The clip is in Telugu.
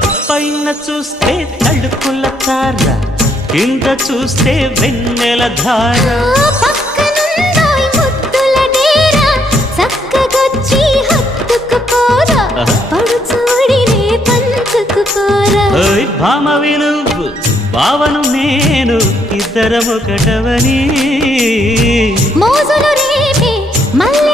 పైన చూస్తే తడుకుల తార, కింద చూస్తే వెన్నెల ధార. పక్కనుందోయ్ ముద్దుల డేరా, చక్కగొచ్చి హత్తుకుపోరా, పడు చూడినే పంచుకుపోరా. భామ విలువు భావను నేను, ఇద్దరమొకటవని మోజులు రేపే మల్లె